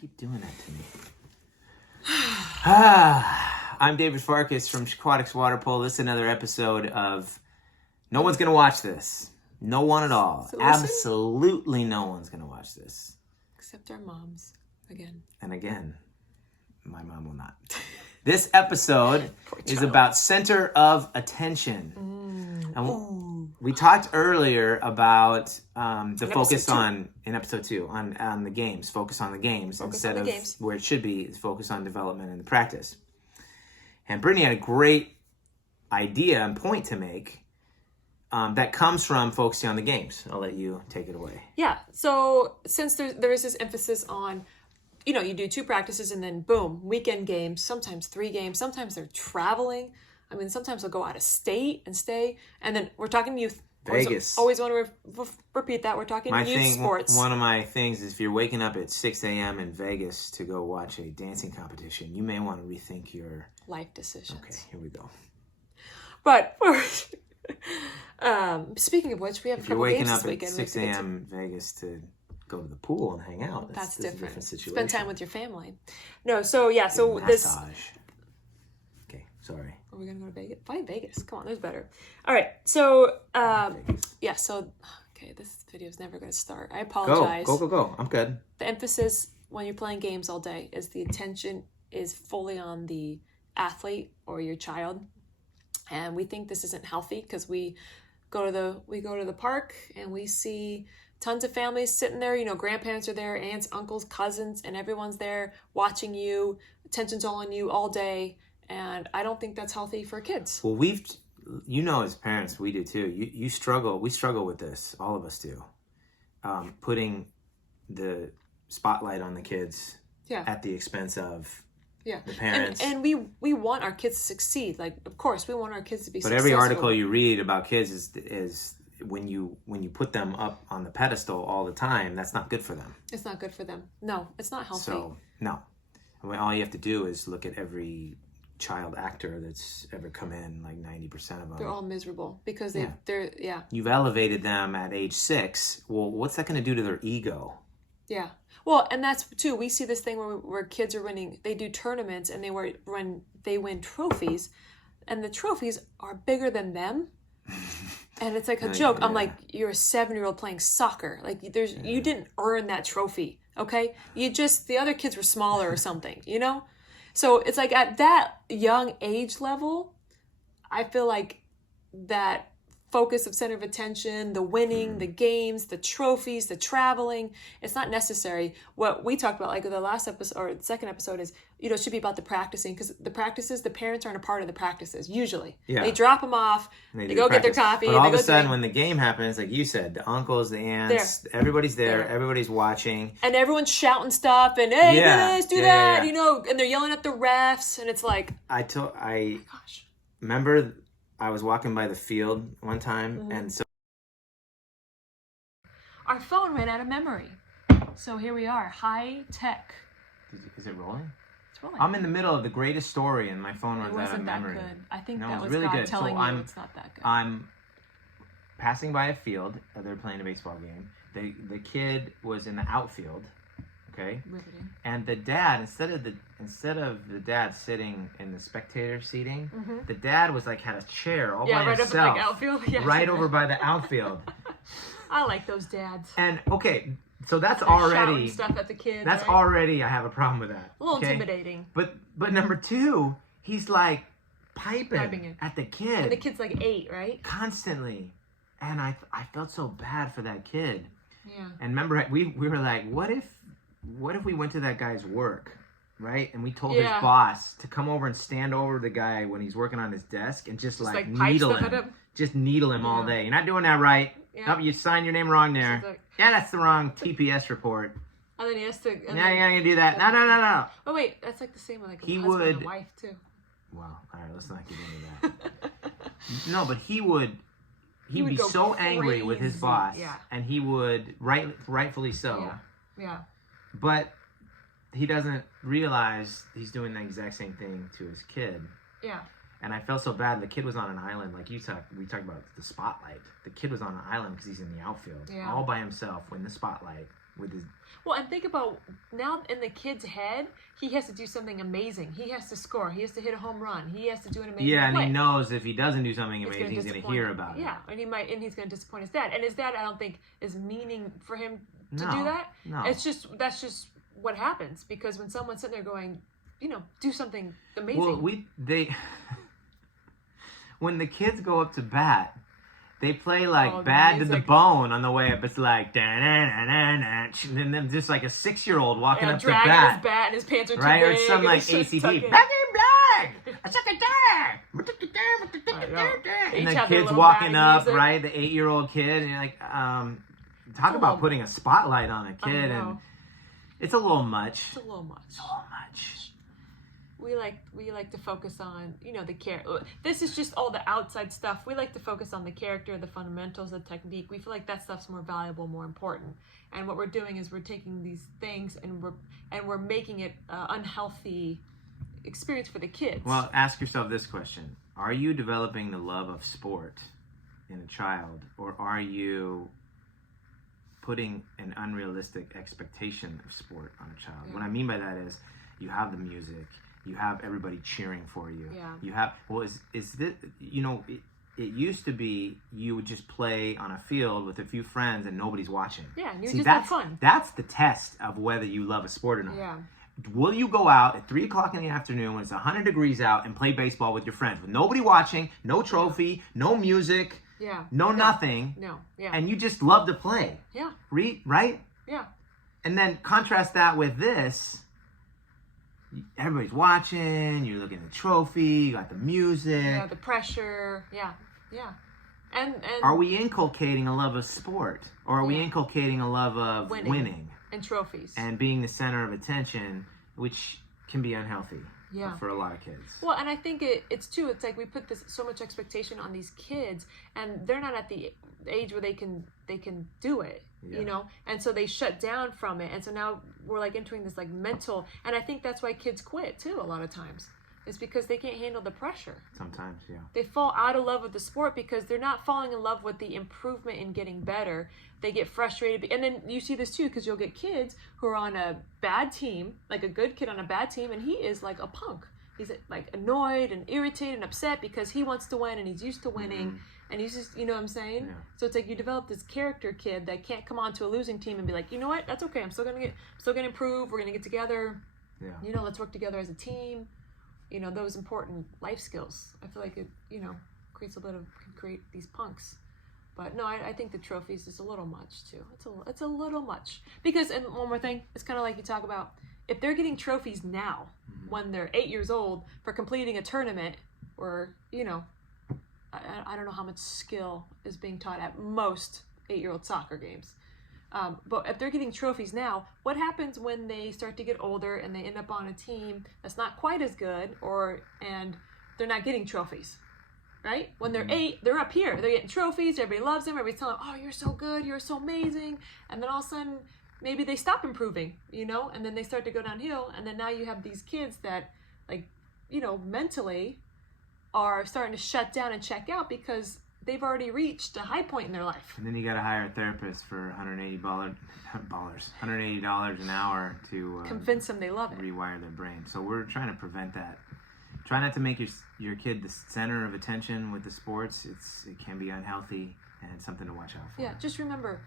Keep doing that to me. I'm David Farkas from Aquatics Water Polo. This is another episode of No One's Gonna Watch This. No one at all. So Absolutely no one's gonna watch this. Except our moms. Again. And again, my mom will not. This episode is about center of attention. And we talked earlier about the focus on, in episode 2, on the games. Focus on the games instead of where it should be, is focus on development and the practice. And Brittany had a great idea and point to make that comes from focusing on the games. I'll let you take it away. Yeah. So since there is this emphasis on, you do 2 practices and then boom, weekend games, sometimes 3 games, sometimes they're traveling. I mean, sometimes they'll go out of state and stay. And then we're talking youth. Vegas. Always want to repeat that. We're talking youth sports. One of my things is if you're waking up at 6 a.m. in Vegas to go watch a dancing competition, you may want to rethink your life decisions. Okay, here we go. But speaking of which, we have a couple games this weekend. If you're waking up at 6 a.m. Vegas to go to the pool and hang out, that's different. A different situation. Spend time with your family. No, so yeah, so this. Okay, sorry. Are we gonna go to Vegas? Fine, Vegas. Come on, there's better. All right, so yeah, so okay, this video is never gonna start. I apologize. Go. I'm good. The emphasis when you're playing games all day is the attention is fully on the athlete or your child, and we think this isn't healthy because we go to the park and we see tons of families sitting there, grandparents are there, aunts, uncles, cousins, and everyone's there watching you. Attention's all on you all day. And I don't think that's healthy for kids. Well, as parents, we do too. We struggle with this. All of us do. Putting the spotlight on the kids at the expense of the parents. And we want our kids to succeed. Like, of course, we want our kids to be successful. But every article you read about kids is when you put them up on the pedestal all the time, that's not good for them. It's not good for them. No, it's not healthy. So, no. All you have to do is look at every child actor that's ever come in, like 90% of them. They're all miserable because they're. You've elevated them at age 6. Well, what's that going to do to their ego? Yeah. Well, and that's too. We see this thing where kids are winning. They do tournaments and they win trophies, and the trophies are bigger than them. And it's like a joke. I'm like, you're a 7-year-old playing soccer. Like you didn't earn that trophy. Okay. The other kids were smaller or something, So it's like at that young age level, I feel like that focus of center of attention, the winning, the games, the trophies, the traveling, it's not necessary. What we talked about, like the last episode or the second episode is, it should be about the practicing, because the parents aren't a part of the practices, usually. Yeah. They drop them off, they go get their coffee. But all of a sudden when the game happens, like you said, the uncles, the aunts, everybody's there, everybody's watching. And everyone's shouting stuff and, hey, do this, do that, and they're yelling at the refs, and it's like... Remember... I was walking by the field one time, and so... Our phone ran out of memory. So here we are, high tech. Is it rolling? It's rolling. I'm in the middle of the greatest story, and my phone runs out of memory. It wasn't that good. I think that was really God good. telling you it's not that good. I'm passing by a field. They're playing a baseball game. The kid was in the outfield. Okay. Riveting. And the dad, instead of the dad sitting in the spectator seating, the dad was had a chair all by himself, over outfield. Yeah, right over by the outfield. I like those dads. And okay, so that's already stuff at the kids. That's already I have a problem with that. A little intimidating. But number 2, he's like piping at the kid. And the kid's like 8, right? Constantly, and I felt so bad for that kid. Yeah. And remember, we were like, what if we went to that guy's work, right? And we told his boss to come over and stand over the guy when he's working on his desk and just needle him. Just needle him all day. You're not doing that right. Yeah. Oh, you signed your name wrong there. That's the wrong TPS report. And then he has to... You're not going to do that. No. Oh, wait. That's like the same with a husband and wife, too. Wow. All right, let's not get into that. No, but he would be so angry with his boss. Yeah. And he would, rightfully so. Yeah. But he doesn't realize he's doing the exact same thing to his kid. Yeah. And I felt so bad. The kid was on an island, like we talked about the spotlight. The kid was on an island because he's in the outfield, all by himself in the spotlight. with his. Well, and think about now in the kid's head, he has to do something amazing. He has to score. He has to hit a home run. He has to do an amazing play. And he knows if he doesn't do something amazing, he's going to hear about it. Yeah, and he's going to disappoint his dad. And his dad, I don't think, is meaning for him to do that. No. That's just what happens, because when someone's sitting there going, do something amazing. Well, when the kids go up to bat, they play like Bad to the Bone on the way up. It's like, and then just like a 6-year-old walking up to bat. Dragging his bat and his pants are too big. Or it's some like ACD. Black and black! I suck a dog! And the kid's walking up, right? The 8-year-old kid. And you're like, talk about putting a spotlight on a kid. And it's a little much. It's a little much. We like to focus on, the character. This is just all the outside stuff. We like to focus on the character, the fundamentals, the technique. We feel like that stuff's more valuable, more important. And what we're doing is we're taking these things and we're making it an unhealthy experience for the kids. Well, ask yourself this question. Are you developing the love of sport in a child, or are you putting an unrealistic expectation of sport on a child? Yeah. What I mean by that is you have the music, you have everybody cheering for you. Yeah. You have, is this, it used to be you would just play on a field with a few friends and nobody's watching. Yeah, and you just have fun. That's the test of whether you love a sport or not. Yeah. Will you go out at 3 o'clock in the afternoon when it's 100 degrees out and play baseball with your friends with nobody watching, no trophy, no music, nothing? No. Yeah. And you just love to play. Yeah. Right? Yeah. And then contrast that with this. Everybody's watching, you're looking at the trophy, you got the music. Yeah, the pressure. Yeah. And are we inculcating a love of sport? Or are we inculcating a love of winning? And trophies. And being the center of attention, which can be unhealthy for a lot of kids. Well, and I think it's like we put so much expectation on these kids, and they're not at the age where they can do it. And so they shut down from it, and so now we're like entering this like mental, and I think that's why kids quit too a lot of times. It's because they can't handle the pressure. Sometimes, yeah. They fall out of love with the sport because they're not falling in love with the improvement in getting better. They get frustrated, and then you see this too, because you'll get kids who are on a bad team, like a good kid on a bad team, and he is like a punk. He's like annoyed and irritated and upset because he wants to win and he's used to winning. And he's just, you know what I'm saying? Yeah. So it's like you develop this character kid that can't come onto a losing team and be like, you know what? That's okay. I'm still gonna improve. We're gonna get together. Yeah. Let's work together as a team. Those important life skills. I feel like it, can create these punks. But no, I think the trophies is a little much too. It's a little much, because, and one more thing, it's kind of like you talk about, if they're getting trophies now when they're 8 years old for completing a tournament, or I don't know how much skill is being taught at most 8-year-old soccer games. But if they're getting trophies now, what happens when they start to get older and they end up on a team that's not quite as good, and they're not getting trophies, right? When they're 8, they're up here. They're getting trophies. Everybody loves them. Everybody's telling them, oh, you're so good. You're so amazing. And then all of a sudden, maybe they stop improving, and then they start to go downhill. And then now you have these kids that, mentally are starting to shut down and check out because they've already reached a high point in their life. And then you got to hire a therapist for $180 an hour to convince them they love it, rewire their brain. So we're trying to prevent that. Try not to make your kid the center of attention with the sports. It can be unhealthy and something to watch out for. Yeah, just remember,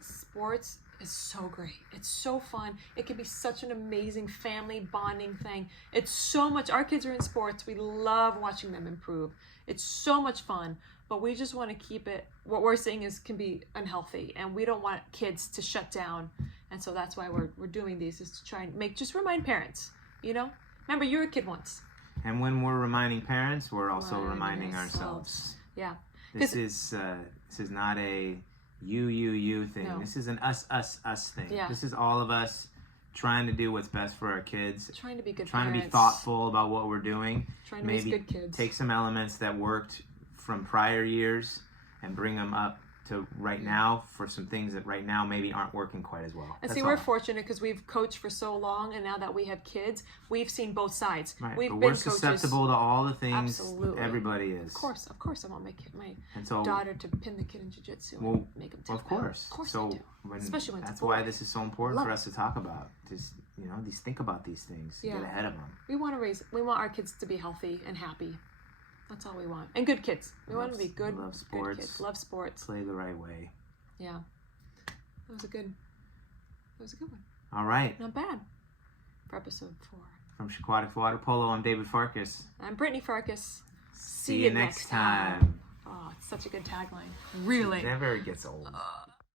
sports is so great. It's so fun. It can be such an amazing family bonding thing. It's so much. Our kids are in sports. We love watching them improve. It's so much fun, but we just want to keep it. What we're saying can be unhealthy, and we don't want kids to shut down. And so that's why we're doing these, is to try and remind parents. Remember, you were a kid once. And when we're reminding parents, we're also reminding ourselves. Yeah. This is not a you thing. No. This is an us thing. Yeah. This is all of us trying to do what's best for our kids. Trying to be good Trying parents. to be thoughtful about what we're doing. Trying to raise good kids. Take some elements that worked from prior years and bring them up to right now for some things that right now maybe aren't working quite as well. And see, we're fortunate because we've coached for so long, and now that we have kids, we've seen both sides. Right. We've But been we're susceptible to all the things Absolutely. everybody is. Of course, I want my And so, daughter to pin the kid in jiu-jitsu and make him take of course. Of course so I do. Especially when it's that's a boy. why this is so important Love for us to talk about. Just think about these things. Yeah. Get ahead of them. We want our kids to be healthy and happy. That's all we want. And good kids. We want them to be good, love sports, good kids. Love sports. Play the right way. Yeah. That was a good one. All right. Not bad. For episode 4. From Shaquatics Water Polo, I'm David Farkas. I'm Brittany Farkas. See you next time. Oh, it's such a good tagline. Really. It never gets old.